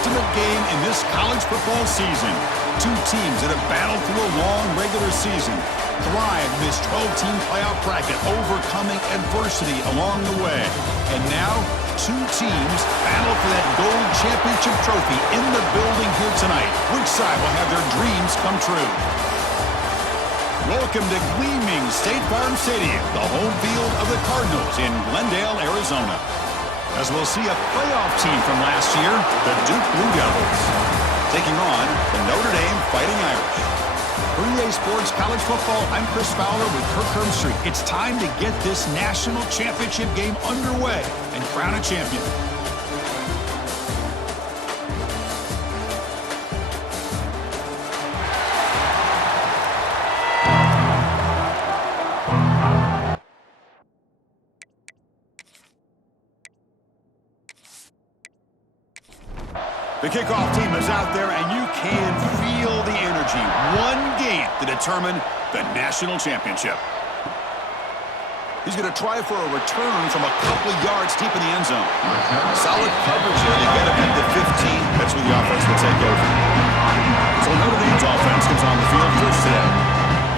ultimate game in this college football season. Two teams that have battled through a long regular season, thrived in this 12-team playoff bracket, overcoming adversity along the way. And now, two teams battle for that gold championship trophy in the building here tonight. Which side will have their dreams come true? Welcome to gleaming State Farm Stadium, the home field of the Cardinals in Glendale, Arizona. As we'll see a playoff team from last year, the Duke Blue Devils, taking on the Notre Dame Fighting Irish. For EA Sports College Football, I'm Chris Fowler with Kirk Hermstreet. It's time to get this national championship game underway and crown a champion. The kickoff team is out there, and you can feel the energy. One game to determine the national championship. He's going to try for a return from a couple of yards deep in the end zone. Solid coverage here to get him at the 15. That's where the offense will take over. So Notre Dame's offense comes on the field first today.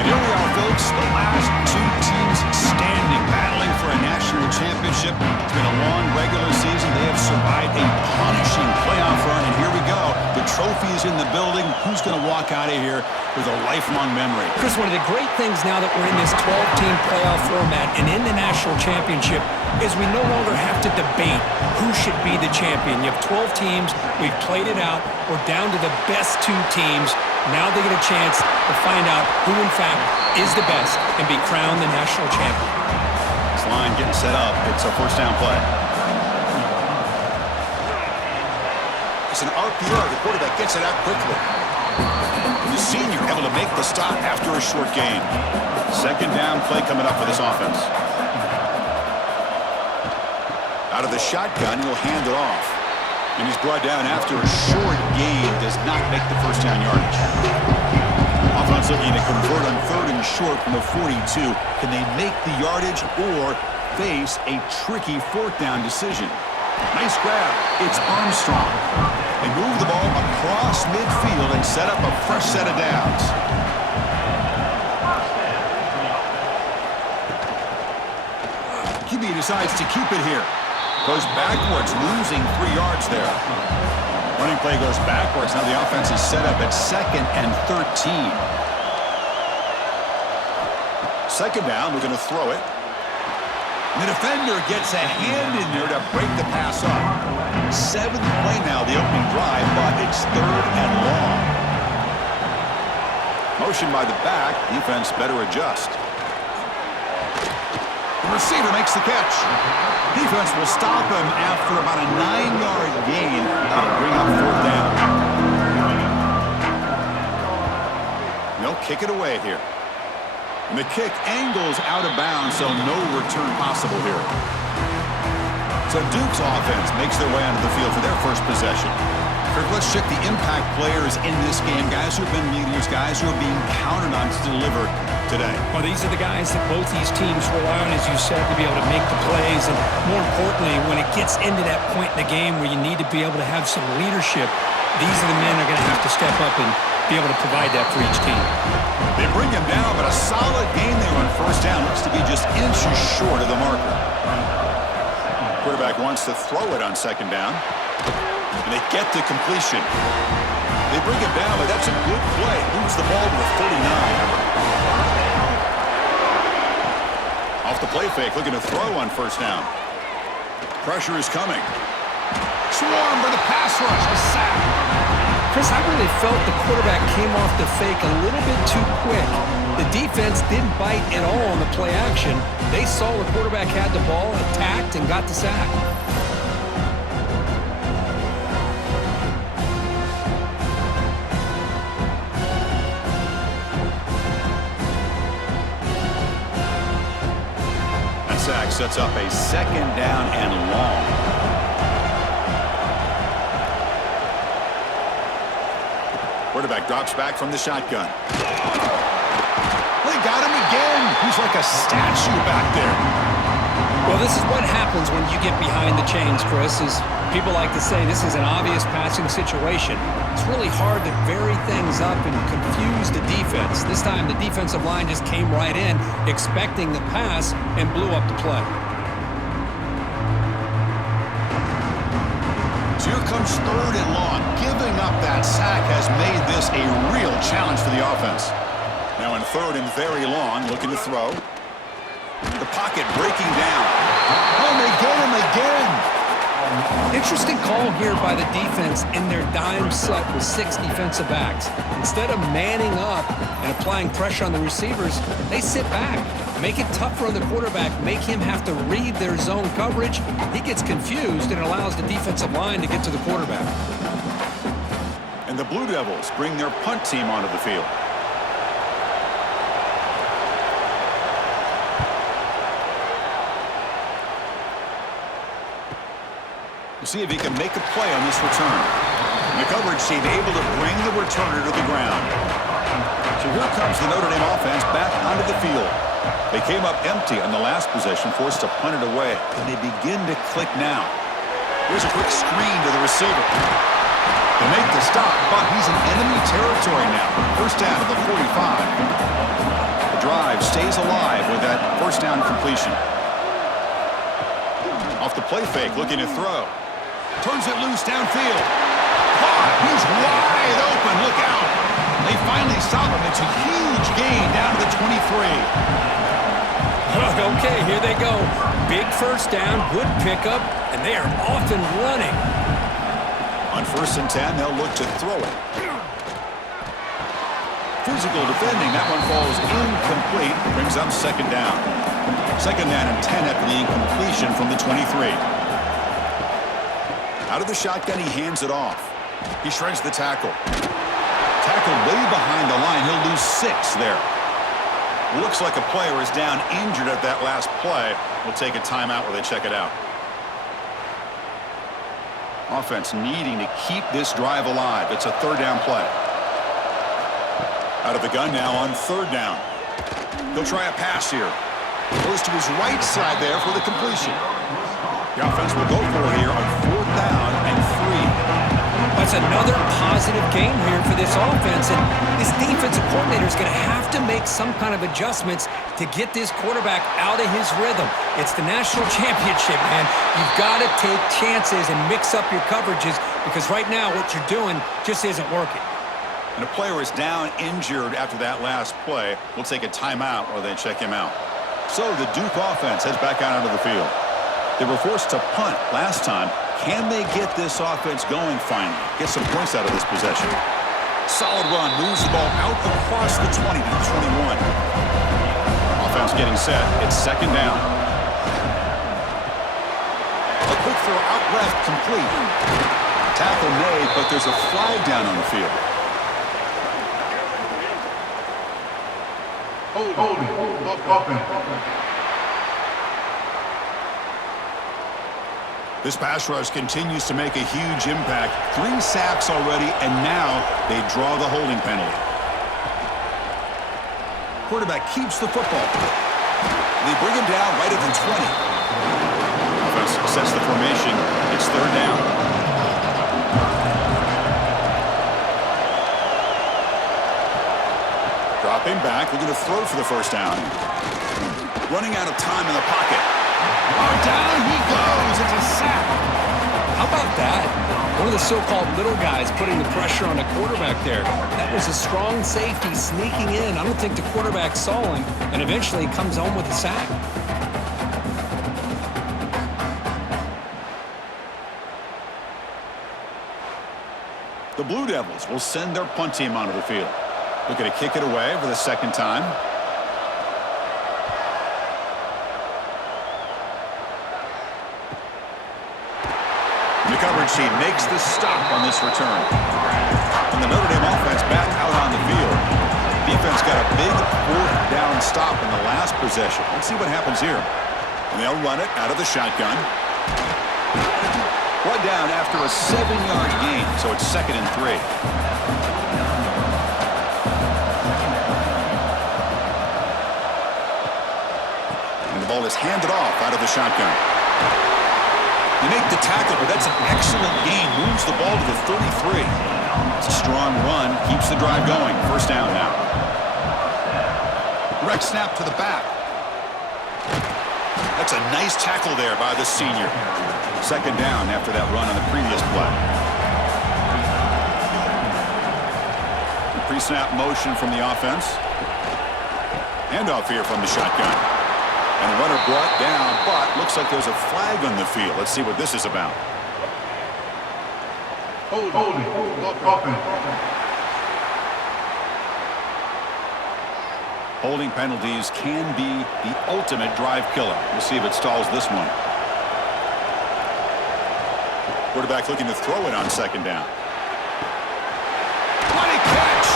And here we are, folks, the last two teams standing, battling for a national championship. It's been a long regular season. They have survived a punishing playoff run, and here we go. The trophy is in the building. Who's going to walk out of here with a lifelong memory? Chris, one of the great things now that we're in this 12-team playoff format and in the national championship is we no longer have to debate who should be the champion. You have 12 teams. We've played it out. We're down to the best two teams. Now they get a chance to find out who, in fact, is the best and be crowned the national champion. This line getting set up. It's a first down play. It's an RPO. The quarterback gets it out quickly. The senior able to make the stop after a short gain. Second down play coming up for this offense. Out of the shotgun, he'll hand it off. And he's brought down after a short gain. Does not make the first down yardage. Offense looking to convert on third and short from the 42. Can they make the yardage or face a tricky fourth down decision? Nice grab. It's Armstrong. They move the ball across midfield and set up a fresh set of downs. QB decides to keep it here. Goes backwards, losing 3 yards there. Running play goes backwards. Now the offense is set up at 2nd and 13. Second down, we're going to throw it. And the defender gets a hand in there to break the pass up. 7th play now, the opening drive, but it's 3rd and long. Motion by the back. Defense better adjust. The receiver makes the catch. Defense will stop him after about a 9-yard gain. That'll bring up 4th down. They'll kick it away here. And the kick angles out of bounds, so no return possible here. So Duke's offense makes their way onto the field for their first possession. Kirk, let's check the impact players in this game. Guys who have been leaders, guys who are being counted on to deliver today. Well, these are the guys that both these teams rely on, as you said, to be able to make the plays. And more importantly, when it gets into that point in the game where you need to be able to have some leadership, these are the men that are going to have to step up and be able to provide that for each team. They bring him down, but a solid gain there on first down. Looks to be just inches short of the marker. Quarterback wants to throw it on second down. And they get to completion. They bring it down, but that's a good play. Moves the ball to the 39. Off the play fake, looking to throw on first down. Pressure is coming. Swarm for the pass rush. A sack. Chris, I really felt the quarterback came off the fake a little bit too quick. The defense didn't bite at all on the play action. They saw the quarterback had the ball, attacked, and got the sack. That sack sets up a second down and long. Quarterback drops back from the shotgun. They got him again. He's like a statue back there. Well, this is what happens when you get behind the chains, Chris, is people like to say this is an obvious passing situation. It's really hard to vary things up and confuse the defense. This time, the defensive line just came right in, expecting the pass, and blew up the play. So here comes 3rd and long. Giving up that sack has made this a real challenge for the offense. Now in 3rd and very long, looking to throw. The pocket breaking down. Oh, they get him again. Interesting call here by the defense in their dime set with 6 defensive backs. Instead of manning up and applying pressure on the receivers, they sit back, make it tougher on the quarterback, make him have to read their zone coverage. He gets confused and allows the defensive line to get to the quarterback. And the Blue Devils bring their punt team onto the field. We'll see if he can make a play on this return. The coverage team able to bring the returner to the ground. So here comes the Notre Dame offense back onto the field. They came up empty on the last possession, forced to punt it away. And they begin to click now. Here's a quick screen to the receiver. They make the stop, but he's in enemy territory now. First down to the 45. The drive stays alive with that first down completion. Off the play fake, looking to throw. Turns it loose downfield. Caught. He's wide open. Look out. They finally stop him. It's a huge gain down to the 23. Okay, here they go. Big first down, good pickup, and they are off and running. On 1st and 10, they'll look to throw it. Physical defending. That one falls incomplete. Brings up 2nd down. 2nd down and 10 after the incompletion from the 23. Out of the shotgun, he hands it off. He shreds the tackle. Tackle way behind the line. He'll lose 6 there. Looks like a player is down injured at that last play. We'll take a timeout where they check it out. Offense needing to keep this drive alive. It's a 3rd down play. Out of the gun now on 3rd down. He'll try a pass here. Goes to his right side there for the completion. The offense will go for it here on 4th down and 3. That's another positive game here for this offense, and this defensive coordinator is going to have to make some kind of adjustments to get this quarterback out of his rhythm. It's the national championship, man. You've got to take chances and mix up your coverages because right now what you're doing just isn't working. And a player is down injured after that last play. We'll take a timeout or they check him out. So the Duke offense heads back out onto the field. They were forced to punt last time. Can they get this offense going finally? Get some points out of this possession. Solid run. Moves the ball out across the 20 to the 21. Offense getting set. It's 2nd down. A quick throw out left complete. Tackle made, but there's a flag down on the field. This pass rush continues to make a huge impact. 3 sacks already, and now they draw the holding penalty. Quarterback keeps the football. They bring him down right at the 20. Offense sets the formation. It's 3rd down. Dropping back, looking to throw for the first down. Running out of time in the pocket. Oh, down he goes. It's a sack. How about that? One of the so-called little guys putting the pressure on the quarterback there. That was a strong safety sneaking in. I don't think the quarterback saw him, and eventually comes home with a sack. The Blue Devils will send their punt team onto the field. Looking to kick it away for the 2nd time. The coverage team makes the stop on this return. And the Notre Dame offense back out on the field. Defense got a big 4th down stop in the last possession. Let's see what happens here. And they'll run it out of the shotgun. Brought down after a 7-yard gain, so it's 2nd and 3. ball is handed off out of the shotgun. They make the tackle, but that's an excellent gain. Moves the ball to the 33. It's a strong run. Keeps the drive going. First down now. Direct snap to the back. That's a nice tackle there by the senior. Second down after that run on the previous play. The pre-snap motion from the offense. Handoff here from the shotgun. And the runner brought down, but looks like there's a flag on the field. Let's see what this is about. Holding penalties can be the ultimate drive killer. We'll see if it stalls this one. Quarterback looking to throw it on second down. What a catch!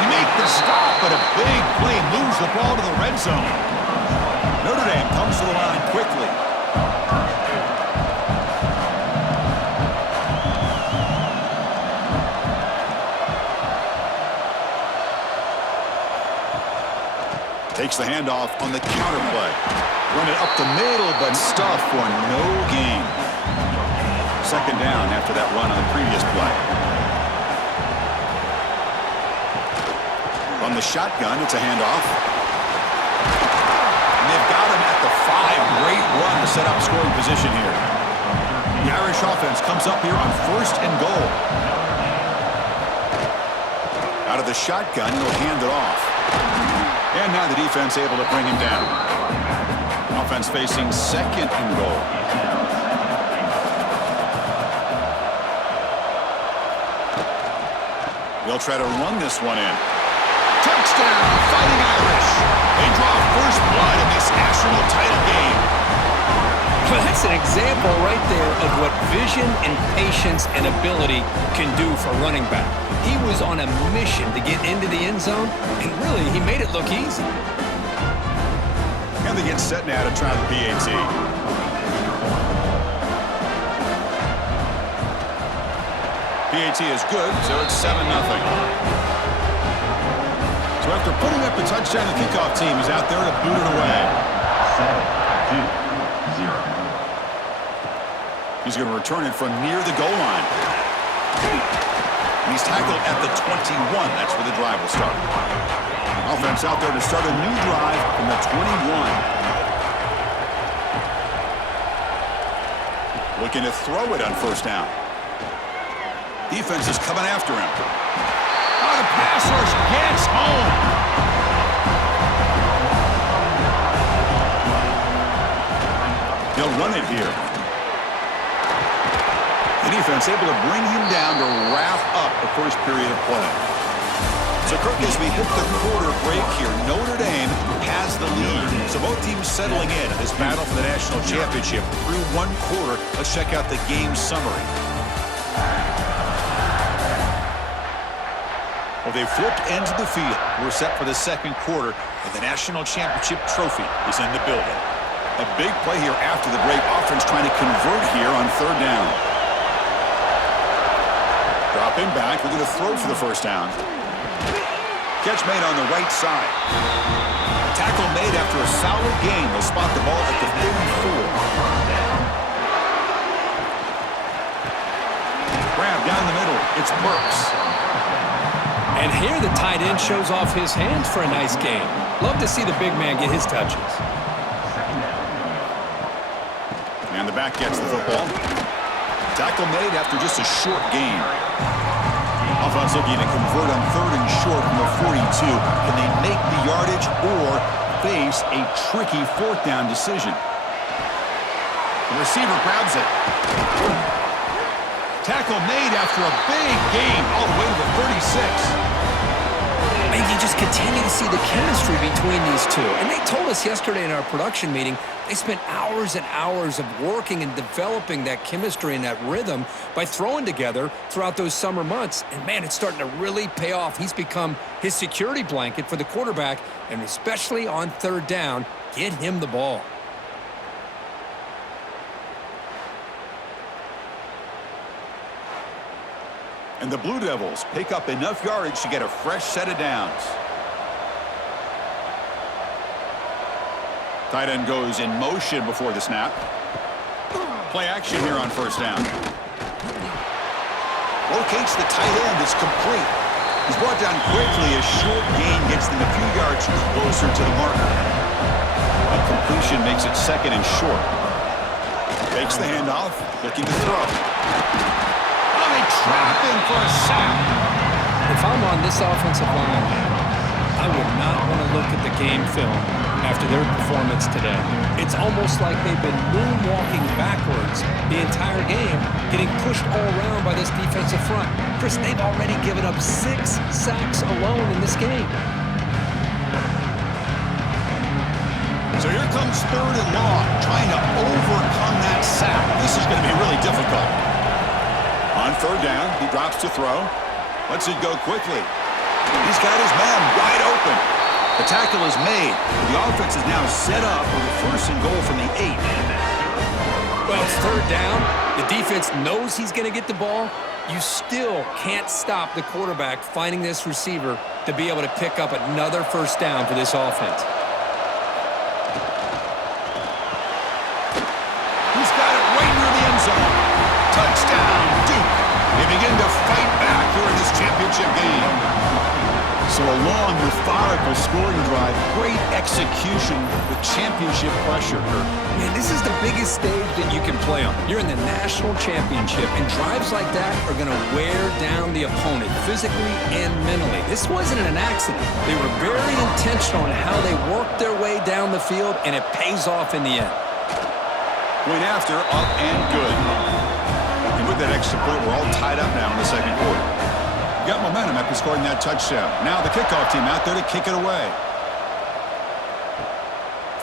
He made the stop, but a big play moves the ball to the red zone. Notre Dame comes to the line quickly. Takes the handoff on the counter play. Run it up the middle, but stuff for no gain. Second down after that run on the previous play. From the shotgun, it's a handoff. And they've got him at the 5. Great run to set up scoring position here. The Irish offense comes up here on first and goal. Out of the shotgun, he'll hand it off. And now the defense able to bring him down. Offense facing second and goal. They'll try to run this one in. Touchdown, Fighting Irish. They draw first blood in this national title game. Well, that's an example right there of what vision and patience and ability can do for running back. He was on a mission to get into the end zone, and really, he made it look easy. And they get set now to try the PAT. PAT is good, so it's 7-0. So after putting up the touchdown, the kickoff team is out there to boot it away. 7-0. He's going to return it from near the goal line. And he's tackled at the 21. That's where the drive will start. Offense out there to start a new drive from the 21. Looking to throw it on first down. Defense is coming after him. Oh, the pass rush gets home. He'll run it here. The defense able to bring him down to wrap up the first period of play. So, Kirk, as we hit the quarter break here, Notre Dame has the lead. So both teams settling in this battle for the national championship through one quarter. Let's check out the game summary. Well, they flipped ends of the field. We're set for the second quarter, and the national championship trophy is in the building. A big play here after the break. Offense trying to convert here on third down. Dropping back, looking to throw for the first down. Catch made on the right side. Tackle made after a solid gain. They'll spot the ball at the 34. Grab down the middle. It's Burks. And here the tight end shows off his hands for a nice game. Love to see the big man get his touches. And the back gets the football. Tackle made after just a short gain. Offense looking to convert on third and short from the 42. Can they make the yardage or face a tricky fourth down decision? The receiver grabs it. Tackle made after a big gain all the way to the 36. And you just continue to see the chemistry between these two. And they told us yesterday in our production meeting, they spent hours and hours of working and developing that chemistry and that rhythm by throwing together throughout those summer months. And, man, it's starting to really pay off. He's become his security blanket for the quarterback, and especially on third down, get him the ball. And the Blue Devils pick up enough yardage to get a fresh set of downs. Tight end goes in motion before the snap. Play action here on first down. Locates the tight end. It's complete. He's brought down quickly. A short gain gets them a few yards closer to the marker. A completion makes it second and short. Takes the handoff, looking to throw. Oh, they trap him for a sack. If I'm on this offensive line, I would not want to look at the game film after their performance today. It's almost like they've been moonwalking backwards the entire game, getting pushed all around by this defensive front. Chris, they've already given up 6 sacks alone in this game. So here comes third and long, trying to overcome that sack. This is going to be really difficult. On third down, he drops to throw. Lets it go quickly. He's got his man wide open. The tackle is made. The offense is now set up for the first and goal from the 8. Well, it's third down. The defense knows he's going to get the ball. You still can't stop the quarterback finding this receiver to be able to pick up another first down for this offense. He's got it right near the end zone. Touchdown, Duke. They begin to fight back here in this championship game. So a long, methodical scoring drive, great execution with championship pressure. Man, this is the biggest stage that you can play on. You're in the national championship, and drives like that are going to wear down the opponent physically and mentally. This wasn't an accident. They were very intentional in how they worked their way down the field, and it pays off in the end. Point after, up and good. And with that extra point, we're all tied up now in the second quarter. Got momentum after scoring that touchdown. Now the kickoff team out there to kick it away.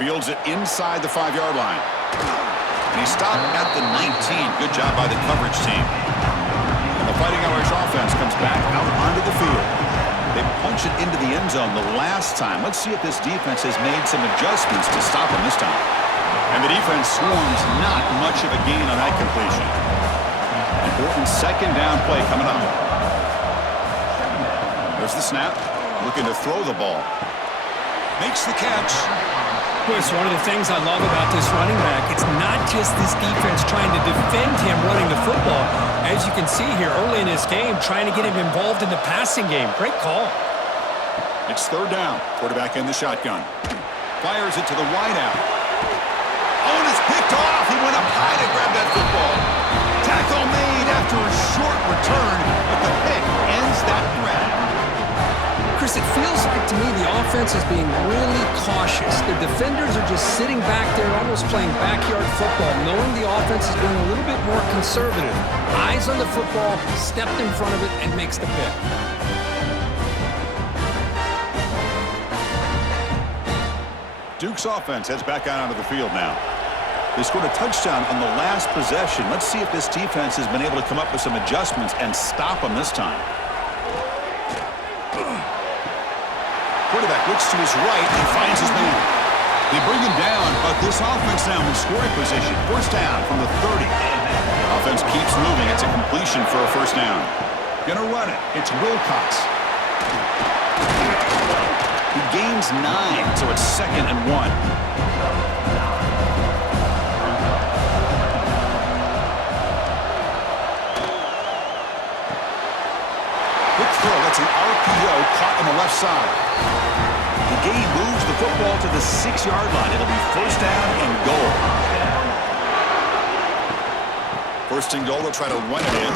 Fields it inside the 5-yard line. And he stopped at the 19. Good job by the coverage team. And the Fighting Irish offense comes back out onto the field. They punch it into the end zone the last time. Let's see if this defense has made some adjustments to stop him this time. And the defense swarms not much of a gain on that completion. Important second down play coming up. There's the snap. Looking to throw the ball. Makes the catch. Chris, one of the things I love about this running back, it's not just this defense trying to defend him running the football. As you can see here early in this game, trying to get him involved in the passing game. Great call. It's third down. Quarterback in the shotgun. Fires it to the wideout. Oh, and it's picked off. He went up high to grab that football. Tackle made after a short return, but the pick ends that grab. Chris, it feels like to me the offense is being really cautious. The defenders are just sitting back there almost playing backyard football, knowing the offense is being a little bit more conservative. Eyes on the football, stepped in front of it, and makes the pick. Duke's offense heads back out onto the field now. They scored a touchdown on the last possession. Let's see if this defense has been able to come up with some adjustments and stop them this time. Quarterback looks to his right and finds his man. They bring him down, but this offense now in scoring position. First down from the 30. Offense keeps moving. It's a completion for a first down. Gonna run it. It's Wilcox. He gains 9, so it's 2nd and 1. Quick throw. That's an RPO caught on the left side. The game moves the football to the 6-yard line. It'll be first down and goal. First and goal, they'll try to run it in.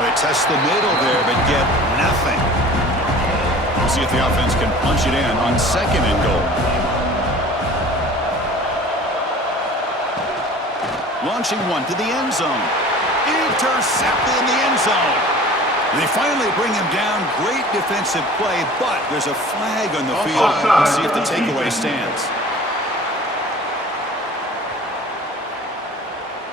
They test the middle there, but get nothing. We'll see if the offense can punch it in on 2nd and goal. Launching one to the end zone. Intercepted in the end zone. And they finally bring him down. Great defensive play, but there's a flag on the field. Let's see if the takeaway stands.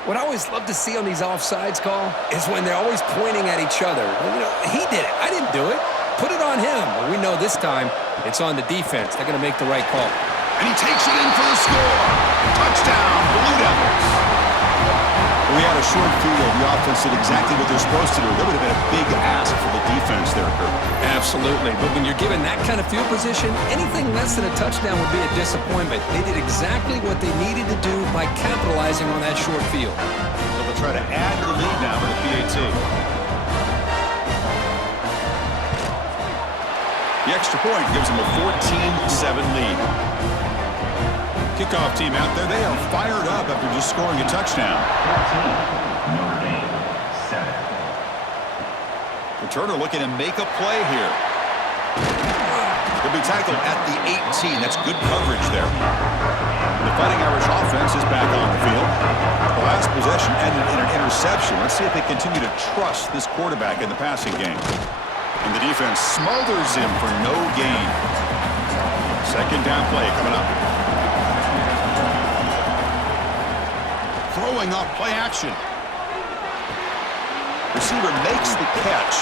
What I always love to see on these offsides call is when they're always pointing at each other. You know, he did it. I didn't do it. Put it on him. Well, we know this time it's on the defense. They're going to make the right call. And he takes it in for the score. Touchdown, Blue Devils. We had a short field. The offense did exactly what they're supposed to do. That would have been a big ask for the defense there, Kurt. Absolutely, but when you're given that kind of field position, anything less than a touchdown would be a disappointment. They did exactly what they needed to do by capitalizing on that short field. So they'll try to add to the lead now with the PAT. The extra point gives them a 14-7 lead. Kickoff team out there, they are fired up after just scoring a touchdown. Notre Dame, 7. Turner looking to make a play here. He'll be tackled at the 18. That's good coverage there. The Fighting Irish offense is back on the field. The last possession ended in an interception. Let's see if they continue to trust this quarterback in the passing game. And the defense smothers him for no gain. Second down play coming up. Throwing off play action. Receiver makes the catch.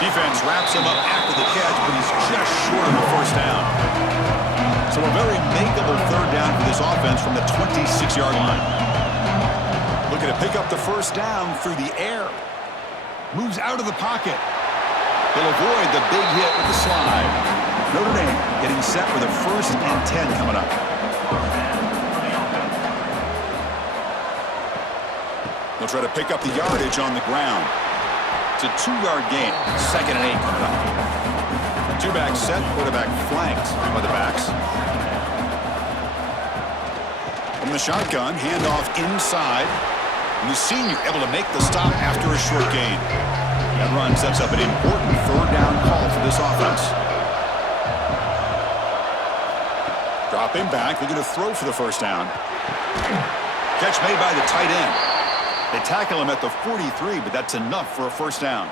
Defense wraps him up after the catch, but he's just short of the first down. So a very makeable third down for this offense from the 26-yard line. Looking to pick up the first down through the air. Moves out of the pocket. He'll avoid the big hit with the slide. Notre Dame getting set with a 1st and 10 coming up. They'll try to pick up the yardage on the ground. It's a 2-yard gain. 2nd and 8 coming up. Two-back set, quarterback flanked by the backs. From the shotgun, handoff inside. And the senior able to make the stop after a short gain. That run sets up an important third down call for this offense. Dropping back, they're going to throw for the first down. Catch made by the tight end. They tackle him at the 43, but that's enough for a first down.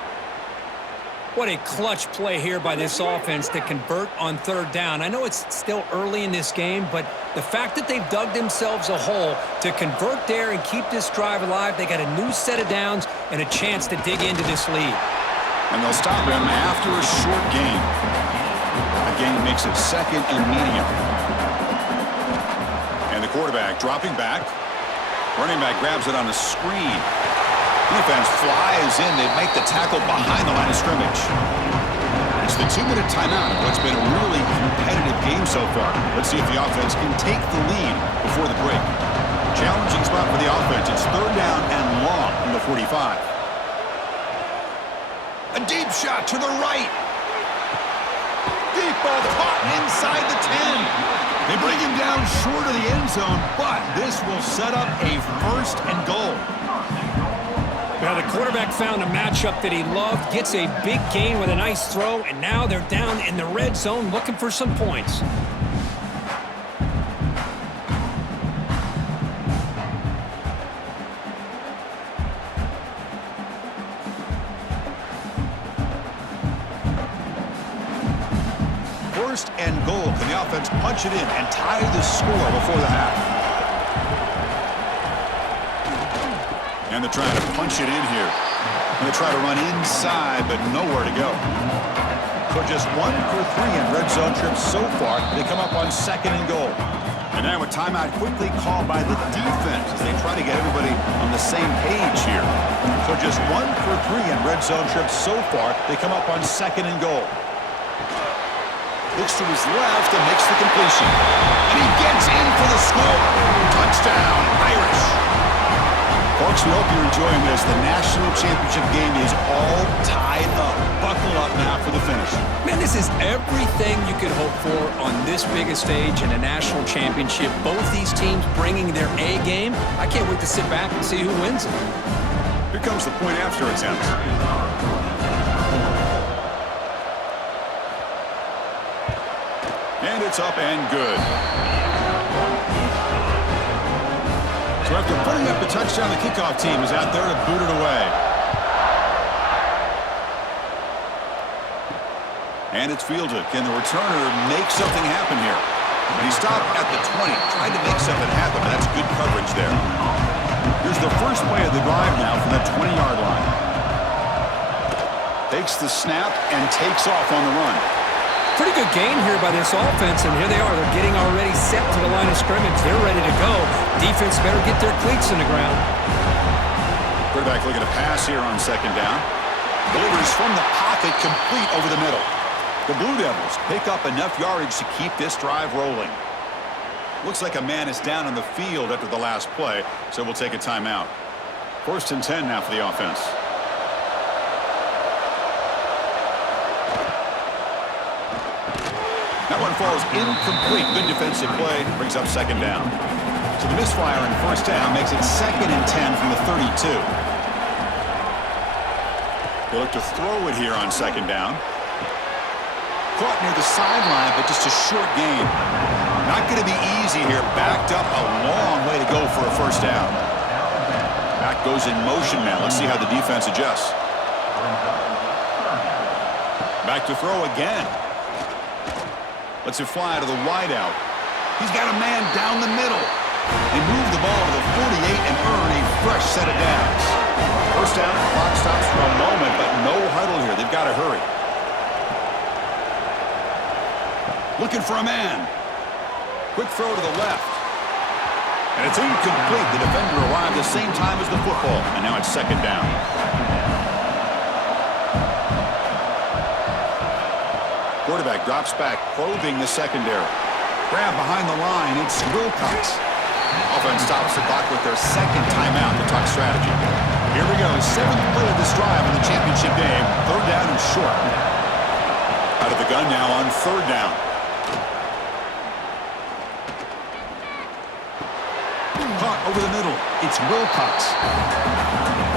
What a clutch play here by this offense to convert on third down. I know it's still early in this game, but the fact that they've dug themselves a hole to convert there and keep this drive alive, they got a new set of downs and a chance to dig into this lead. And they'll stop him after a short gain. A gain makes it 2nd and medium. And the quarterback dropping back. Running back grabs it on a screen. Defense flies in. They make the tackle behind the line of scrimmage. It's the 2-minute timeout of what's been a really competitive game so far. Let's see if the offense can take the lead before the break. Challenging spot for the offense. It's 3rd down and long from the 45. A deep shot to the right. Deep ball caught inside the 10. They bring him down short of the end zone, but this will set up a 1st and goal. Now the quarterback found a matchup that he loved, gets a big gain with a nice throw, and now they're down in the red zone looking for some points. And goal. Can the offense punch it in and tie the score before the half? And they're trying to punch it in here. And they try to run inside, but nowhere to go. So just 1 for 3 in red zone trips so far. They come up on 2nd and goal. And now a timeout quickly called by the defense as they try to get everybody on the same page here. So just 1 for 3 in red zone trips so far. They come up on 2nd and goal. Looks to his left and makes the completion. And he gets in for the score. Touchdown, Irish. Folks, we hope you're enjoying this. The national championship game is all tied up. Buckle up now for the finish. Man, this is everything you could hope for on this biggest stage in a national championship. Both these teams bringing their A game. I can't wait to sit back and see who wins it. Here comes the point after attempt. And it's up and good. So after putting up the touchdown, the kickoff team is out there to boot it away. And it's fielded. Can the returner make something happen here? And he stopped at the 20, trying to make something happen, but that's good coverage there. Here's the first play of the drive now from that 20-yard line. Takes the snap and takes off on the run. Pretty good game here by this offense, and here they are. They're getting already set to the line of scrimmage. They're ready to go. Defense better get their cleats in the ground. Quarterback looking to pass here on 2nd down. Delivers from the pocket, complete over the middle. The Blue Devils pick up enough yardage to keep this drive rolling. Looks like a man is down on the field after the last play, so we'll take a timeout. 1st and 10 now for the offense. That one falls incomplete. Good defensive play. Brings up 2nd down. So the misfire in 1st down makes it 2nd and 10 from the 32. They look to throw it here on 2nd down. Caught near the sideline, but just a short gain. Not going to be easy here. Backed up a long way to go for a 1st down. Back goes in motion now. Let's see how the defense adjusts. Back to throw again. Lets it fly to the wideout. He's got a man down the middle. They move the ball to the 48 and earn a fresh set of downs. 1st down, clock stops for a moment, but no huddle here. They've got to hurry. Looking for a man. Quick throw to the left. And it's incomplete. The defender arrived the same time as the football. And now it's 2nd down. Quarterback drops back, probing the secondary. Grab behind the line. It's Wilcox. Offense stops the clock with their 2nd timeout to talk strategy. Here we go. 7th play of this drive in the championship game. 3rd down and short. Out of the gun now on 3rd down. Caught over the middle. It's Wilcox.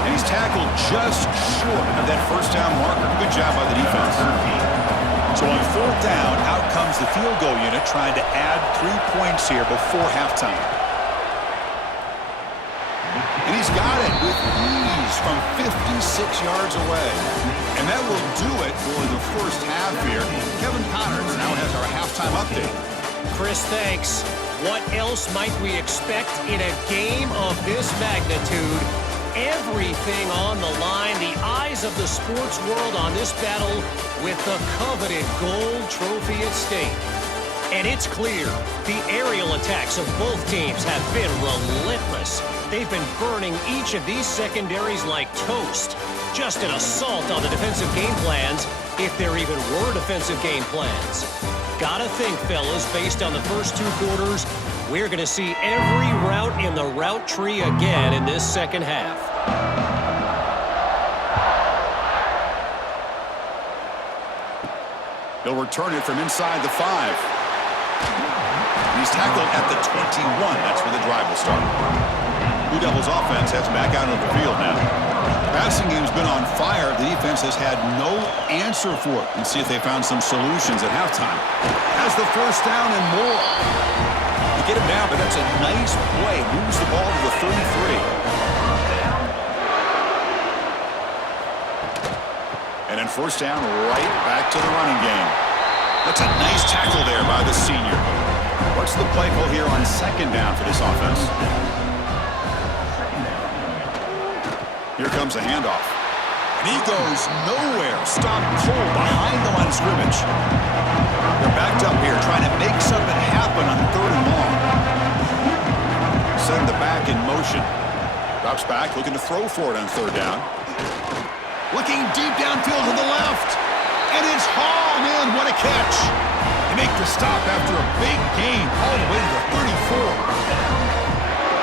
And he's tackled just short of that 1st down marker. Good job by the defense. So on 4th down, out comes the field goal unit trying to add 3 points here before halftime. And he's got it with ease from 56 yards away. And that will do it for the 1st half here. Kevin Connors now has our halftime update. Chris, thanks. What else might we expect in a game of this magnitude? Everything on the line, the eyes of the sports world on this battle with the coveted gold trophy at stake. And it's clear, the aerial attacks of both teams have been relentless. They've been burning each of these secondaries like toast. Just an assault on the defensive game plans, if there even were defensive game plans. Gotta think, fellas, based on the first 2 quarters, we're going to see every route in the route tree again in this 2nd half. He'll return it from inside the 5. He's tackled at the 21. That's where the drive will start. Blue Devils offense heads back out of the field now. The passing game's been on fire. The defense has had no answer for it. And see if they found some solutions at halftime. Has the 1st down and more. They get him down, but that's a nice play. Moves the ball to the 33. And then 1st down, right back to the running game. That's a nice tackle there by the senior. What's the play call here on 2nd down for this offense? Here comes a handoff. And he goes nowhere. Stopped cold behind the line of scrimmage. They're backed up here trying to make something happen on 3rd and long. Send the back in motion. Drops back, looking to throw for it on 3rd down. Looking deep downfield to the left. And it's hauled in. What a catch. They make the stop after a big gain all the way to the 34.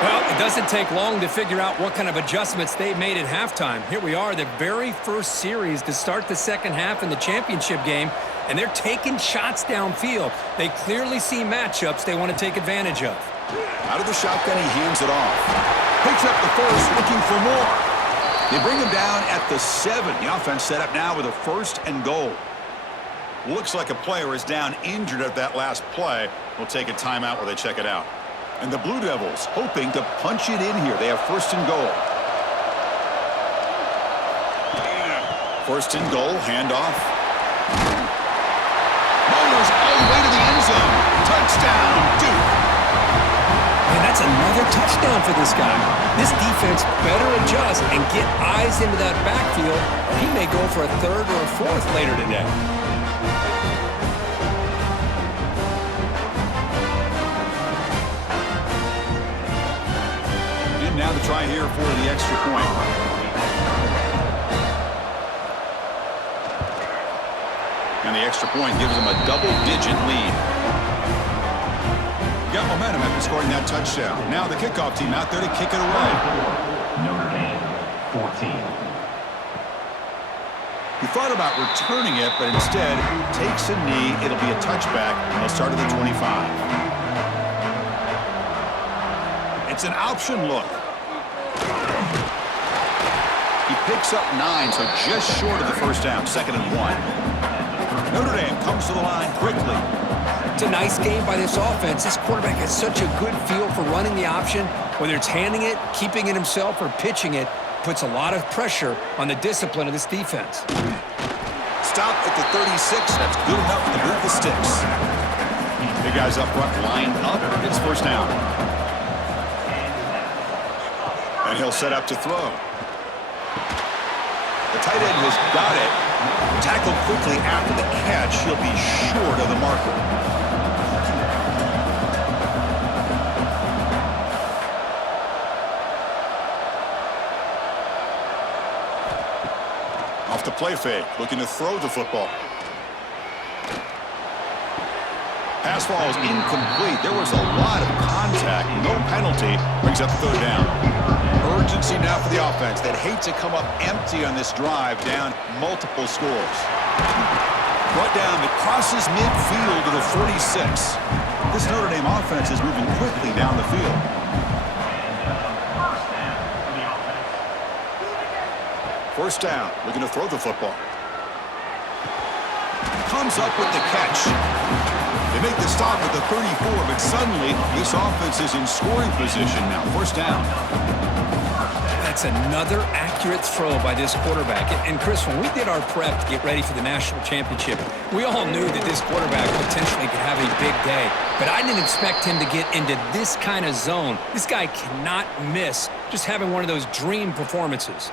Well, it doesn't take long to figure out what kind of adjustments they made at halftime. Here we are, the very first series to start the 2nd half in the championship game, and they're taking shots downfield. They clearly see matchups they want to take advantage of. Out of the shotgun, he hands it off. Picks up the 1st, looking for more. They bring him down at the 7. The offense set up now with a 1st and goal. Looks like a player is down injured at that last play. We'll take a timeout while they check it out. And the Blue Devils hoping to punch it in here. They have 1st and goal. 1st and goal, handoff. Motors all the way to the end zone. Touchdown, Duke. And that's another touchdown for this guy. This defense better adjust and get eyes into that backfield, or he may go for a 3rd or a 4th later today. Now to try here for the extra point. And the extra point gives them a double-digit lead. Got momentum after scoring that touchdown. Now the kickoff team out there to kick it away. Notre Dame, 14. He thought about returning it, but instead takes a knee. It'll be a touchback, and they'll start at the 25. It's an option look. He picks up 9, so just short of the first down, 2nd and 1. Notre Dame comes to the line quickly. It's a nice game by this offense. This quarterback has such a good feel for running the option. Whether it's handing it, keeping it himself, or pitching it, puts a lot of pressure on the discipline of this defense. Stop at the 36. That's good enough to move the sticks. The guys up front lined up. It's first down. And he'll set up to throw. The tight end has got it. Tackled quickly after the catch. He'll be short of the marker. Off the play fake, looking to throw the football. Pass ball is incomplete. There was a lot of contact. No penalty. Brings up third down. Urgency now for the offense. They'd hate to come up empty on this drive, down multiple scores. Brought down, it crosses midfield to the 46. This Notre Dame offense is moving quickly down the field. First down, looking to throw the football. Comes up with the catch. They make the stop at the 34, but suddenly this offense is in scoring position now. First down. That's another accurate throw by this quarterback. And Chris, when we did our prep to get ready for the national championship, we all knew that this quarterback potentially could have a big day. But I didn't expect him to get into this kind of zone. This guy cannot miss just having one of those dream performances.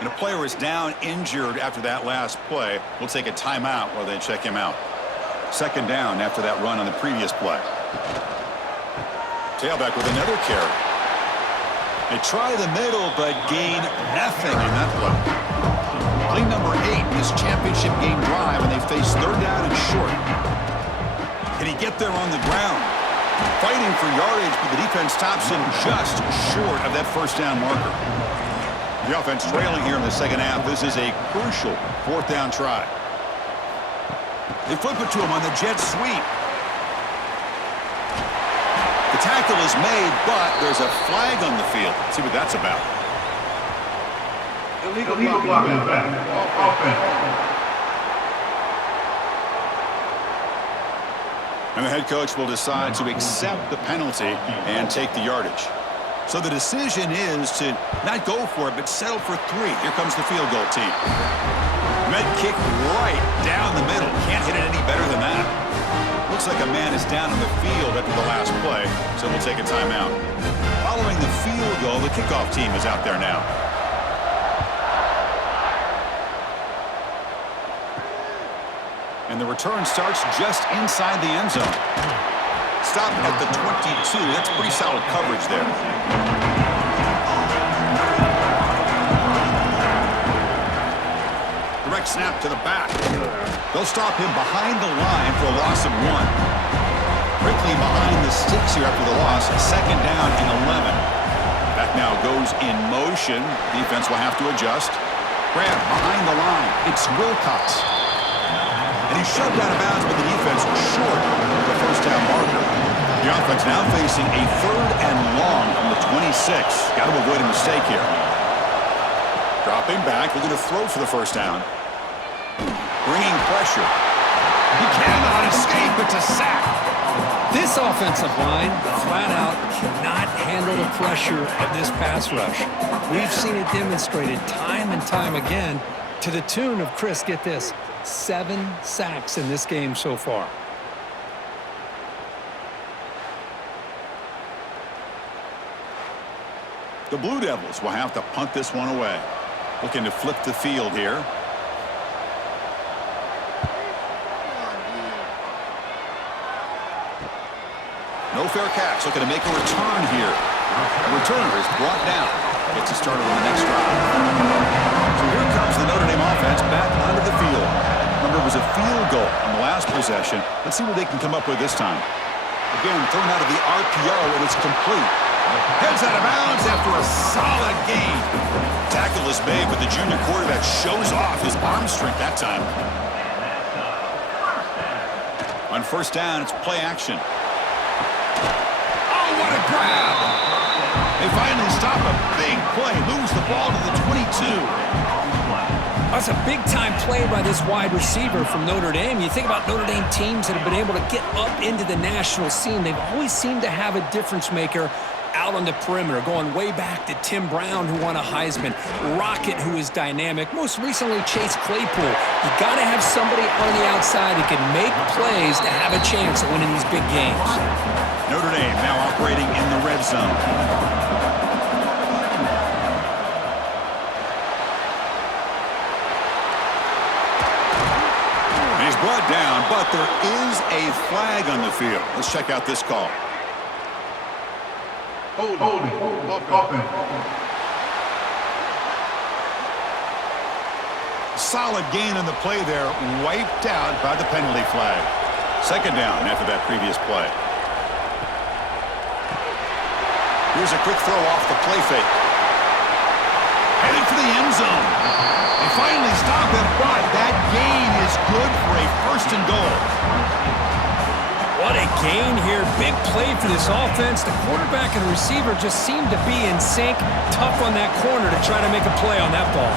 And a player is down injured after that last play. We'll take a timeout while they check him out. Second down after that run on the previous play. Tailback with another carry. They try the middle, but gain nothing in that play. Play number 8 in this championship game drive, and they face third down and short. Can he get there on the ground? Fighting for yardage, but the defense stops him just short of that first down marker. The offense trailing here in the second half. This is a crucial fourth down try. They flip it to him on the jet sweep. The tackle is made, but there's a flag on the field. Let's see what that's about. Illegal blocking back. Offense. And the head coach will decide to accept the penalty and take the yardage. So the decision is to not go for it, but settle for 3. Here comes the field goal team. Med kick right down the middle. Can't hit it any better than that. Looks like a man is down on the field after the last play, so we'll take a timeout. Following the field goal, the kickoff team is out there now. And the return starts just inside the end zone. Stop at the 22. That's pretty solid coverage there. Direct snap to the back. They'll stop him behind the line for a loss of 1. Quickly behind the sticks here after the loss. Second down and 11. Back now goes in motion. Defense will have to adjust. Grab behind the line. It's Wilcox. And he's shoved out of bounds, but the defense short of the first down marker. The offense now facing a third and long from the 26. Got to avoid a mistake here. Dropping back, looking to throw for the first down. Bringing pressure. He cannot escape. It's a sack. This offensive line, flat out, cannot handle the pressure of this pass rush. We've seen it demonstrated time and time again to the tune of, Chris, get this, 7 sacks in this game so far. The Blue Devils will have to punt this one away. Looking to flip the field here. No fair catch. Looking to make a return here. The returner is brought down. Gets it started on the next drive. So here comes the Notre Dame offense back onto the field. Remember, it was a field goal lost possession. Let's see what they can come up with this time. Again, thrown out of the RPO, and it's complete. Heads out of bounds after a solid gain. Tackle is made, but the junior quarterback shows off his arm strength that time. On first down, it's play action. Oh, what a grab! They finally stop a big play. Moves the ball to the 22. That's a big-time play by this wide receiver from Notre Dame. You think about Notre Dame teams that have been able to get up into the national scene. They've always seemed to have a difference maker out on the perimeter, going way back to Tim Brown, who won a Heisman, Rocket, who is dynamic, most recently Chase Claypool. You got to have somebody on the outside who can make plays to have a chance at winning these big games. Notre Dame now operating in the red zone. Brought down, but there is a flag on the field. Let's check out this call. Holding. Offense. Solid gain on the play there, wiped out by the penalty flag. Second down after that previous play. Here's a quick throw off the play fake. Headed for the end zone. They finally stop him, but that gain is good for a first and goal. What a gain here. Big play for this offense. The quarterback and receiver just seem to be in sync. Tough on that corner to try to make a play on that ball.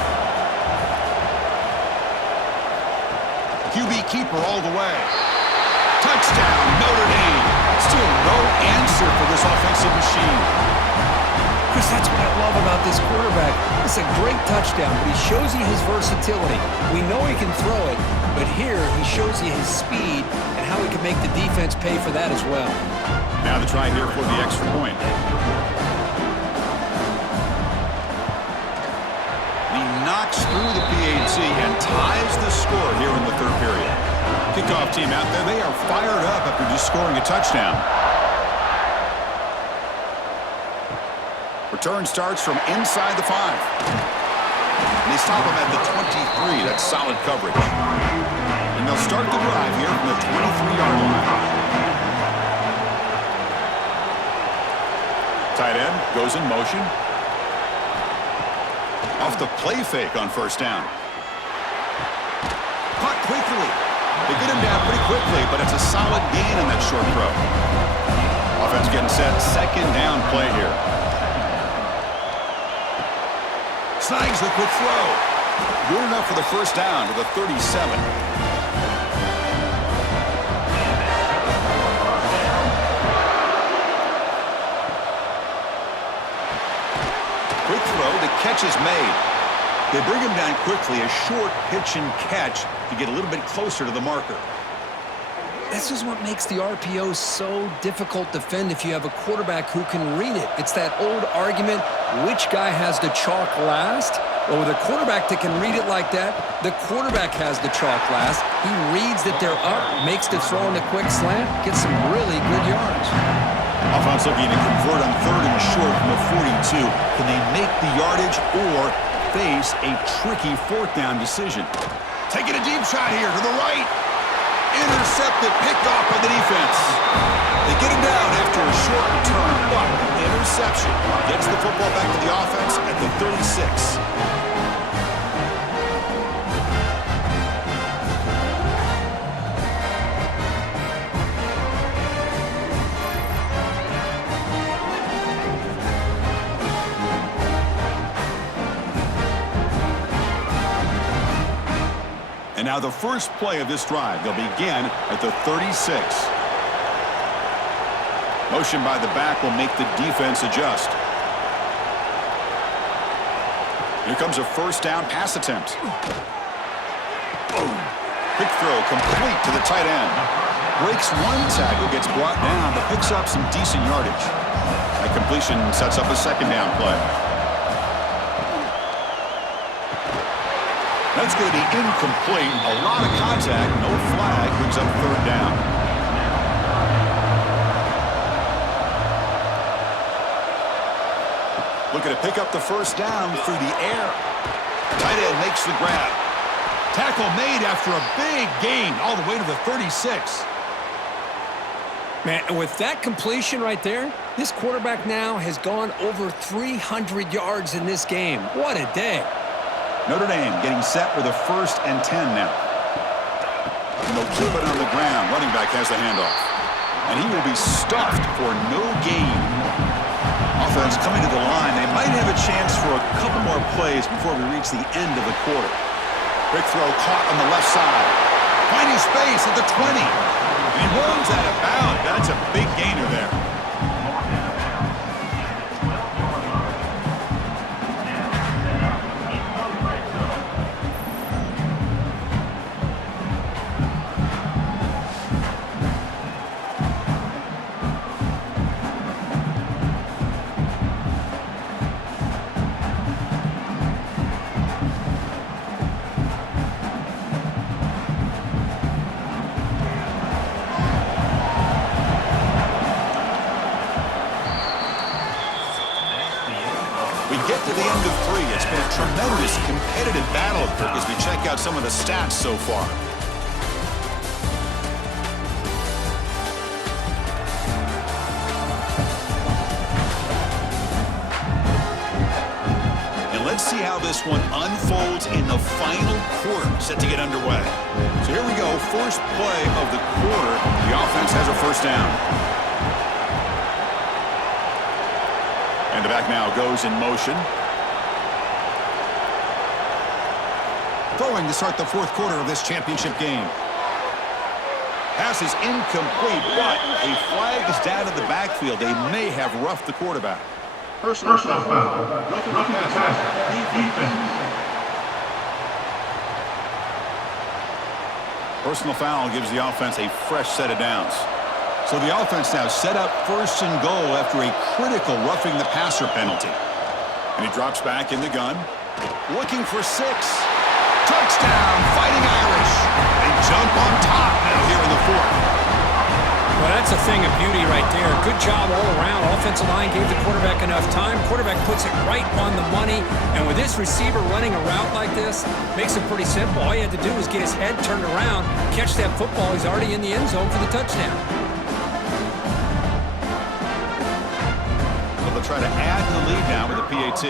QB keeper all the way. Touchdown, Notre Dame. Still no answer for this offensive machine. Chris, that's what I love about this quarterback. It's a great touchdown, but he shows you his versatility. We know he can throw it, but here he shows you his speed and how he can make the defense pay for that as well. Now the try here for the extra point. He knocks through the PAT and ties the score here in the third period. Kickoff team out there, they are fired up after just scoring a touchdown. Return starts from inside the 5. And they stop him at the 23. That's solid coverage. And they'll start the drive here from the 23-yard line. Tight end goes in motion. Off the play fake on first down. Caught quickly. They get him down pretty quickly, but it's a solid gain on that short throw. Offense getting set. Second down play here. Snags the quick throw. Good enough for the first down to the 37. Quick throw, the catch is made. They bring him down quickly, a short pitch and catch to get a little bit closer to the marker. This is what makes the RPO so difficult to defend if you have a quarterback who can read it. It's that old argument, which guy has the chalk last? Well, with a quarterback that can read it like that, the quarterback has the chalk last. He reads that they're up, makes the throw in the quick slant, gets some really good yards. Offense looking to convert on third and short from the 42. Can they make the yardage or face a tricky fourth down decision? Taking a deep shot here to the right. Intercepted, picked off by the defense. They get him down after a short return, but the interception gets the football back to the offense at the 36. And now the first play of this drive, they'll begin at the 36. Motion by the back will make the defense adjust. Here comes a first down pass attempt. Quick throw complete to the tight end. Breaks one tackle, gets brought down, but picks up some decent yardage. That completion sets up a second down play. That's going to be incomplete. A lot of contact, no flag, brings up third down. Looking to pick up the first down through the air. Tight end makes the grab. Tackle made after a big gain all the way to the 36. Man, and with that completion right there, this quarterback now has gone over 300 yards in this game. What a day. Notre Dame getting set with a 1st and 10 now. And they'll keep it on the ground. Running back has the handoff. And he will be stuffed for no gain. Offense coming to the line. They might have a chance for a couple more plays before we reach the end of the quarter. Quick throw caught on the left side. Finding space at the 20. And he runs out of bounds. That's a big gainer there. To the end of 3. It's been a tremendous competitive battle as we check out some of the stats so far. And let's see how this one unfolds in the final quarter, set to get underway. So here we go, first play of the quarter. The offense has a 1st down. And the back now goes in motion. Throwing to start the 4th quarter of this championship game. Pass is incomplete, but a flag is down in the backfield. They may have roughed the quarterback. Personal foul. Roughing the passer. Defense. Personal foul gives the offense a fresh set of downs. So the offense now set up 1st and goal after a critical roughing the passer penalty. And he drops back in the gun. Looking for 6. Touchdown, Fighting Irish. They jump on top now here in the 4th. Well, that's a thing of beauty right there. Good job all around. Offensive line gave the quarterback enough time. Quarterback puts it right on the money. And with this receiver running a route like this, makes it pretty simple. All he had to do was get his head turned around, catch that football. He's already in the end zone for the touchdown. They'll try to add to the lead now with a PAT.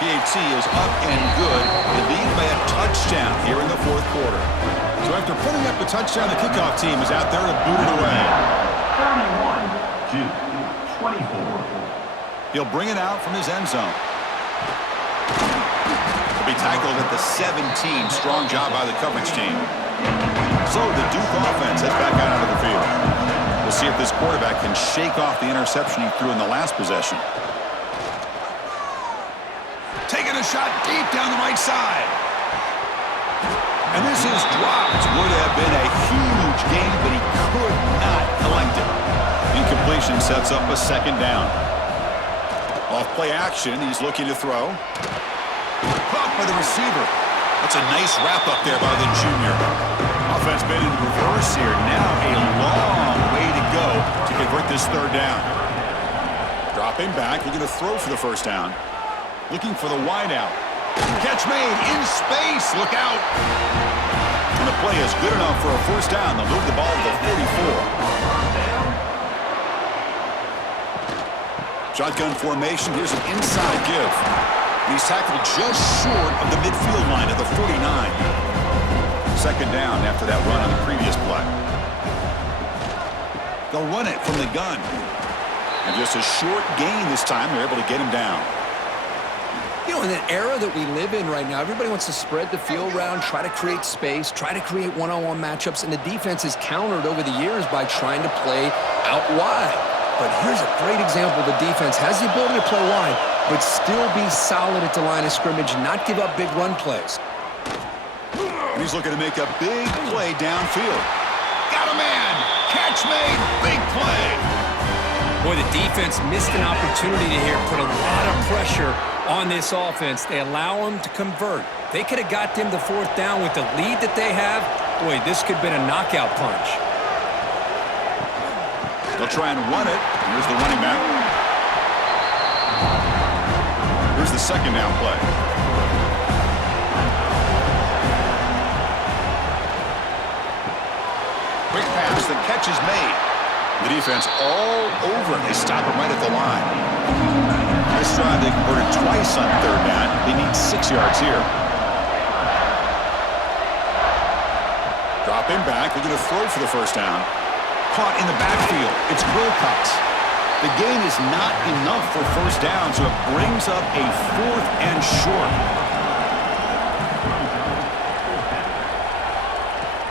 PAT is up and good. They lead by a touchdown here in the 4th quarter. So after putting up a touchdown, the kickoff team is out there to boot it away. 31-24. He'll bring it out from his end zone. He'll be tackled at the 17. Strong job by the coverage team. So the Duke offense heads back out onto the field. We'll see if this quarterback can shake off the interception he threw in the last possession. Taking a shot deep down the right side. And this is dropped. Would have been a huge gain, but he could not collect it. Incompletion sets up a 2nd down. Off play action, he's looking to throw. Caught by the receiver. That's a nice wrap up there by the junior. Offense been in reverse here. Now a long way to go to convert this 3rd down. Dropping back, looking to throw for the 1st down. Looking for the wideout. Catch made in space. Look out. And the play is good enough for a 1st down. They'll move the ball to the 44. Shotgun formation. Here's an inside give. And he's tackled just short of the midfield line at the 49. 2nd down after that run on the previous play. They'll run it from the gun. And just a short gain this time. They're able to get him down. You know, in an era that we live in right now, everybody wants to spread the field around, try to create space, try to create one-on-one matchups, and the defense is countered over the years by trying to play out wide. But here's a great example. The defense has the ability to play wide, but still be solid at the line of scrimmage, not give up big run plays. And he's looking to make a big play downfield. Got a man! Catch made! Big play! Boy, the defense missed an opportunity to here, put a lot of pressure on this offense. They allow them to convert. They could have got them the 4th down with the lead that they have. Boy, this could have been a knockout punch. They'll try and run it. Here's the running back. Here's the second down play. Quick pass, the catch is made. The defense all over it. They stop him right at the line. This drive, they converted twice on third down. They need 6 yards here. Dropping back, looking to throw for the first down. Caught in the backfield. It's Wilcox. The gain is not enough for first down, so it brings up a 4th and short.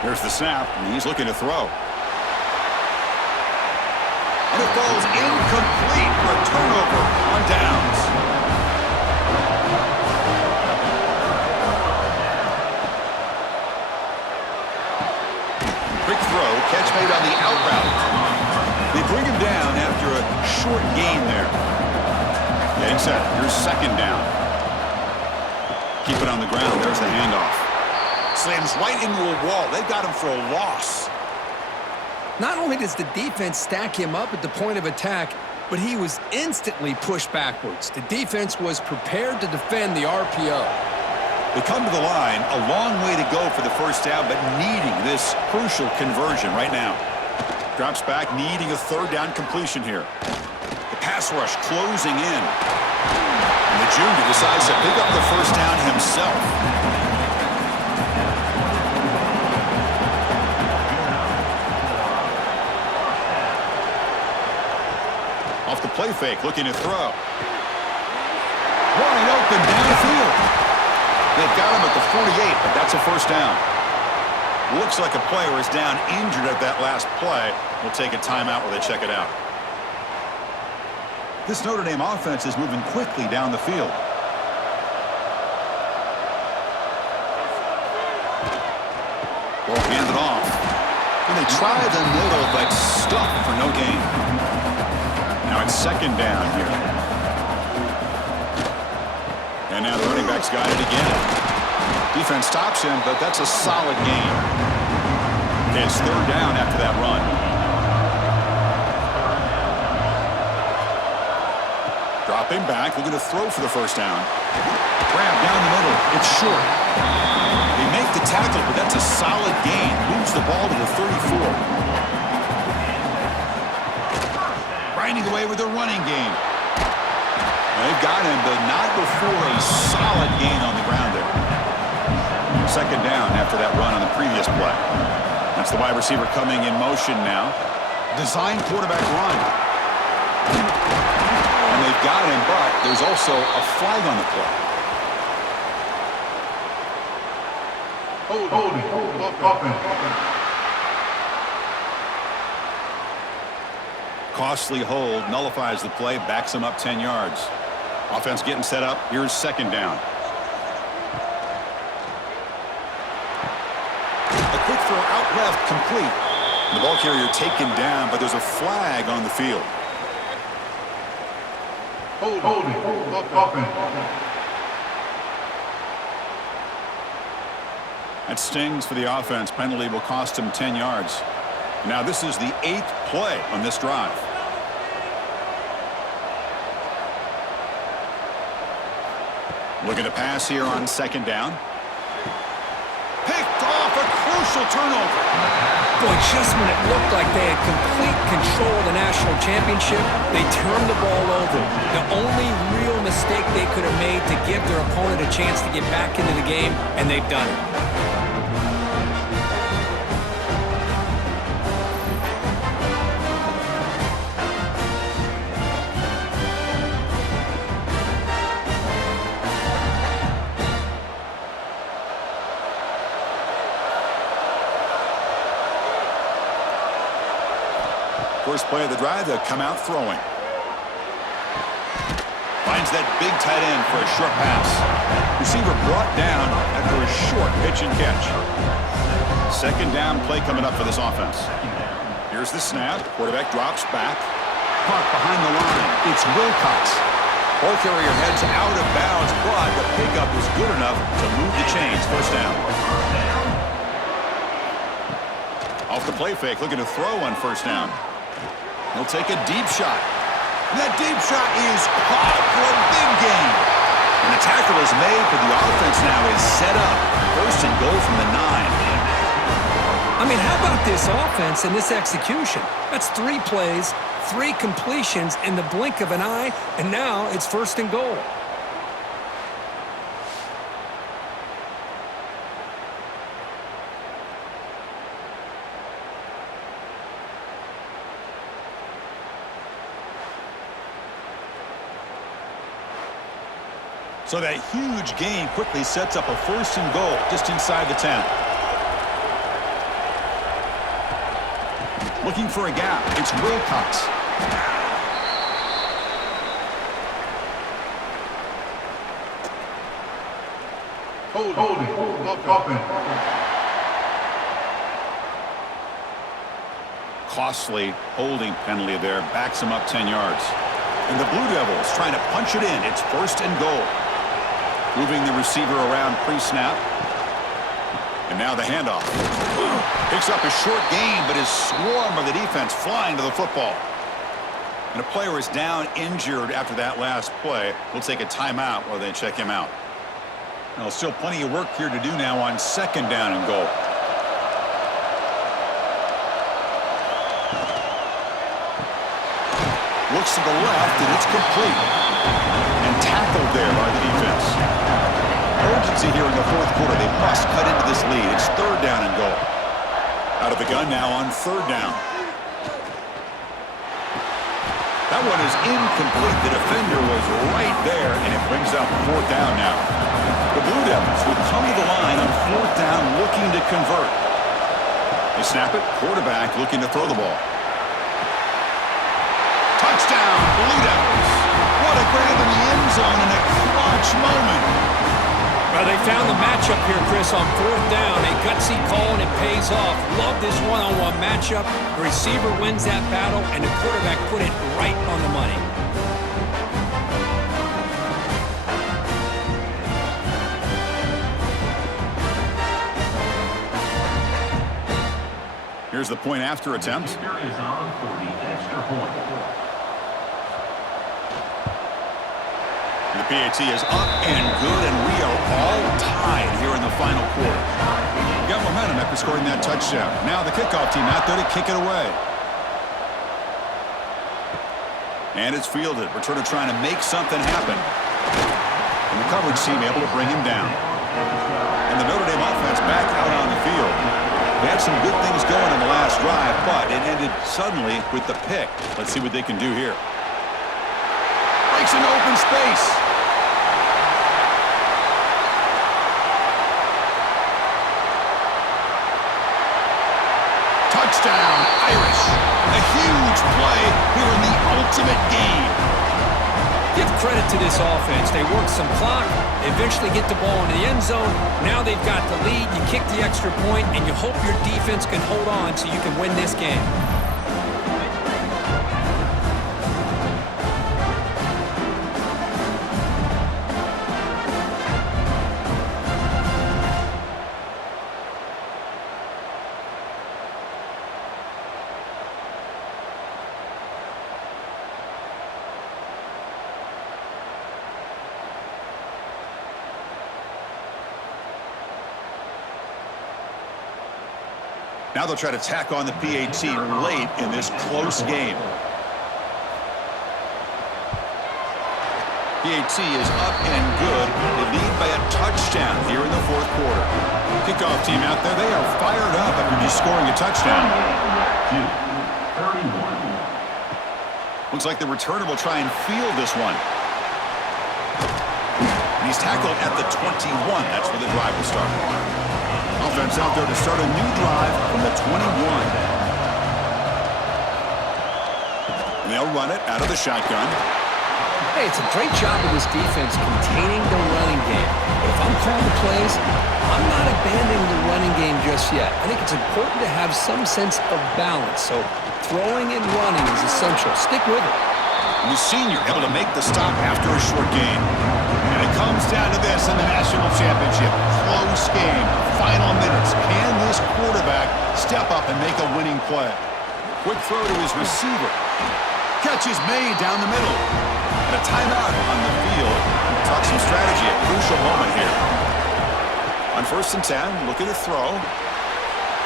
Here's the snap, and he's looking to throw. And it falls incomplete for a turnover on downs. Quick throw, catch made on the out route. They bring him down after a short gain there. Getting set. Here's second down. Keep it on the ground. There's the handoff. Slams right into a wall. They got him for a loss. Not only does the defense stack him up at the point of attack, but he was instantly pushed backwards. The defense was prepared to defend the RPO. They come to the line, a long way to go for the first down, but needing this crucial conversion right now. Drops back, needing a third down completion here. The pass rush closing in. And the junior decides to pick up the first down himself. Off the play fake, looking to throw. Wide open downfield. They've got him at the 48, but that's a first down. Looks like a player is down injured at that last play. We'll take a timeout while they check it out. This Notre Dame offense is moving quickly down the field. Ball handed off. And they try the middle, but stuck for no gain. Now it's second down here. And now the running back's got it again. Defense stops him, but that's a solid gain. It's third down after that run. Dropping back, looking to throw for the first down. Grab down the middle. It's short. They make the tackle, but that's a solid gain. Moves the ball to the 34. Grinding away with their running game. They've got him, but not before a solid gain on the ground there. Second down after that run on the previous play. That's the wide receiver coming in motion now. Design quarterback run. And they've got him, but there's also a flag on the play. Costly hold, nullifies the play, backs him up 10 yards. Offense getting set up. Here's second down. A quick throw out left, complete. The ball carrier taken down, but there's a flag on the field. That stings for the offense. Penalty will cost him 10 yards. Now this is the 8th play on this drive. Looking to pass here on second down. Picked off, a crucial turnover. Boy, just when it looked like they had complete control of the national championship, they turned the ball over. The only real mistake they could have made to give their opponent a chance to get back into the game, and they've done it. First play of the drive, they'll come out throwing. Finds that big tight end for a short pass. Receiver brought down after a short pitch and catch. Second down play coming up for this offense. Here's the snap. Quarterback drops back. Caught behind the line. It's Wilcox. Ball carrier heads out of bounds, but the pickup was good enough to move the chains. First down. Off the play fake, looking to throw on first down. He'll take a deep shot. And that deep shot is caught for a big gain. And the tackle is made, but the offense now is set up. First and goal from the 9. I mean, how about this offense and this execution? That's 3 plays, 3 completions in the blink of an eye, and now it's first and goal. So that huge gain quickly sets up a first and goal just inside the 10. Looking for a gap. It's Wilcox. Holding. Offense. Costly holding penalty there. Backs him up 10 yards. And the Blue Devils trying to punch it in. It's first and goal. Moving the receiver around pre-snap. And now the handoff. Picks up a short gain, but his swarm of the defense flying to the football. And a player is down injured after that last play. We'll take a timeout while they check him out. Now, still plenty of work here to do now on second down and goal. Looks to the left, and it's complete. And tackled there by the defense. Urgency here in the fourth quarter. They must cut into this lead. It's third down and goal. Out of the gun now on third down. That one is incomplete. The defender was right there, and it brings up fourth down now. The Blue Devils would come to the line on fourth down looking to convert. They snap it. Quarterback looking to throw the ball. Touchdown, Blue Devils. What a grab in the end zone in a clutch moment. Well, they found the matchup here, Chris, on fourth down. A gutsy call, and it pays off. Love this one-on-one matchup. The receiver wins that battle, and the quarterback put it right on the money. Here's the point after attempt. Victor is on for the extra point. And the PAT is up and good, and we are all tied here in the final quarter. We got momentum after scoring that touchdown. Now the kickoff team out there to kick it away. And it's fielded. Returner trying to make something happen. And the coverage team able to bring him down. And the Notre Dame offense back out on the field. They had some good things going in the last drive, but it ended suddenly with the pick. Let's see what they can do here. Breaks into open space. Touchdown, Irish. A huge play here in the ultimate game. Give credit to this offense. They work some clock, they eventually get the ball into the end zone. Now they've got the lead. You kick the extra point, and you hope your defense can hold on so you can win this game. Now they'll try to tack on the PAT late in this close game. PAT is up and good. They lead by a touchdown here in the fourth quarter. Kickoff team out there, they are fired up after just scoring a touchdown. 31. Looks like the returner will try and field this one. And he's tackled at the 21. That's where the drive will start. Offense out there to start a new drive from the 21. And they'll run it out of the shotgun. Hey, it's a great job of this defense containing the running game. But if I'm calling the plays, I'm not abandoning the running game just yet. I think it's important to have some sense of balance. So throwing and running is essential. Stick with it. And the senior able to make the stop after a short gain. And it comes down to this in the national championship. Close game. Final minutes. Can this quarterback step up and make a winning play? Quick throw to his receiver. Catch is made down the middle. And a timeout on the field. talk some strategy. A crucial moment here. On 1st and 10, look at the throw.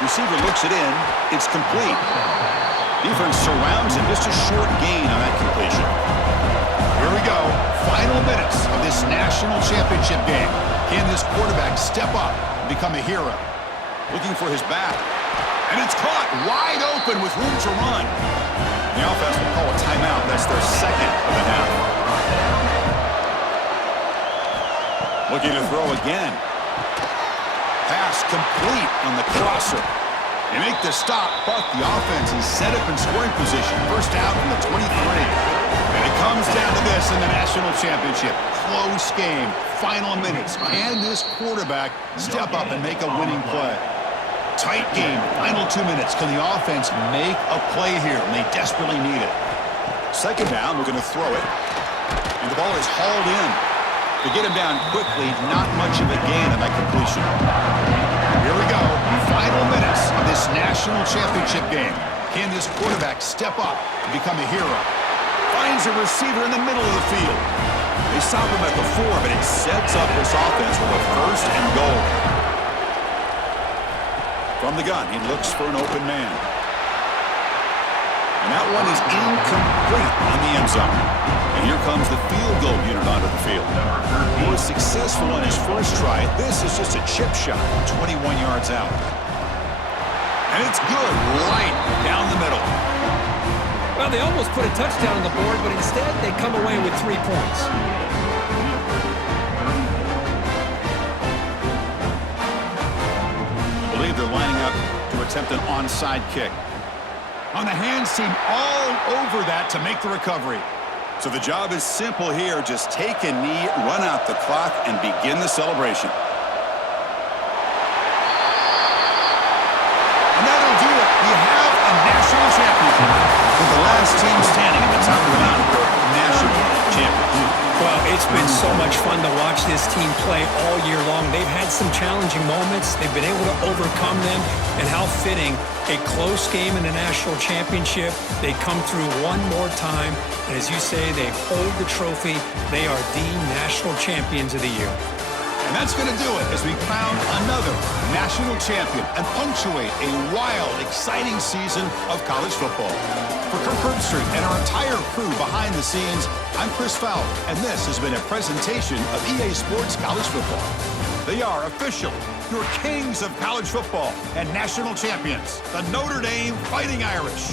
Receiver looks it in. It's complete. Defense surrounds him. Just a short gain on that completion. Here we go. Final minutes of this national championship game. Can this quarterback step up and become a hero? Looking for his back. And it's caught wide open with room to run. The offense will call a timeout. That's their second of the half. Looking to throw again. Pass complete on the crosser. They make the stop, but the offense is set up in scoring position. First down from the 23. And it comes down to this in the national championship. Close game. Final minutes. Can this quarterback step up and make a winning play? Tight game. Final 2 minutes. Can the offense make a play here? And they desperately need it. Second down. We're going to throw it. And the ball is hauled in. To get him down quickly, not much of a gain on that completion. Here we go. Final minutes of this national championship game. Can this quarterback step up and become a hero? Finds a receiver in the middle of the field. They stop him at the 4, but it sets up this offense with a 1st and goal. From the gun, he looks for an open man. And that one is incomplete on the end zone. And here comes the field goal unit onto the field. He was successful on his first try. This is just a chip shot, 21 yards out. And it's good, right down the middle. Well, they almost put a touchdown on the board, but instead they come away with 3 points. I believe they're lining up to attempt an onside kick. On the hands team all over that to make the recovery. So the job is simple here. Just take a knee, run out the clock, and begin the celebration. And that'll do it. We have a national champion. With the last team standing at the top of the mountain for national champion. Well, it's been so much fun to watch this team play all year long. They've had some challenging moments. They've been able to overcome them. And how fitting, a close game in a national championship. They come through one more time. And as you say, they hold the trophy. They are the national champions of the year. And that's going to do it as we crown another national champion and punctuate a wild, exciting season of college football. For Kirk Herbstreit and our entire crew behind the scenes, I'm Chris Fowler, and this has been a presentation of EA Sports College Football. They are officially your kings of college football and national champions, the Notre Dame Fighting Irish.